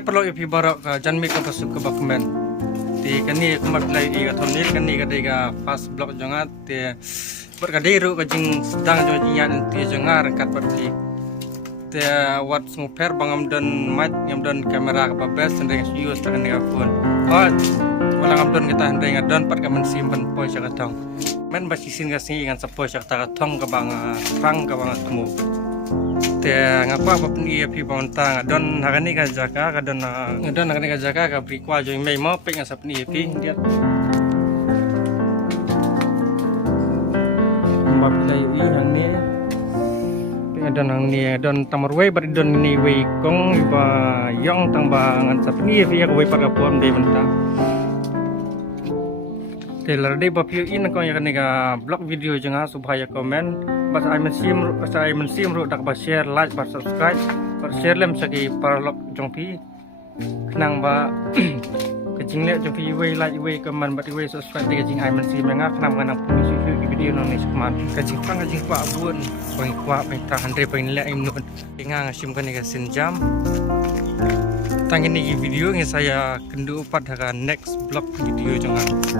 Lalu perlu ipi barak ka janmi ka pasuk ke bakmen. Ti kani kumat play iga thonil kani ka dega fast block jangat ti berkadiru ka jing sedang jo jinyan ti jangar kat berti. Ti wat smuper bangam dan mic ngam dan kamera ka babes sendeng use ta kani ka phone. Wat wala ngam dan kita hendeng dan pat ka men simpan poi sa katong. Men basisin ka singi ngan sapoi sa katong ka bang rang ka bang temu. Te ngapa bapun iya pi bawantang don harani ka jaka ka don harani ka jaka ka bri kwa jo mai mo pe ngasap ni pi dia mbap lai i hani pe don hang ni don tamar wei bar don ni wei kong ba yong tang ba ngasap ni pi ka wei par ka pom de menta te lar de bap yu in ko ya ka blog video janga subhaya komen bas ay mensim ru dak ba share like ba subscribe ba share lem sagi paralok jongpi kenang ba kecing le jongpi we like we comment ba we subscribe de kecing ay mensim nga kenang nganang puni video no ni sman kecing pang kecing pa abun poin kwa pe ta handre poin le im nun nga sim kan ga senjam tangin ni video ngi saya kendu pat next blog video jangan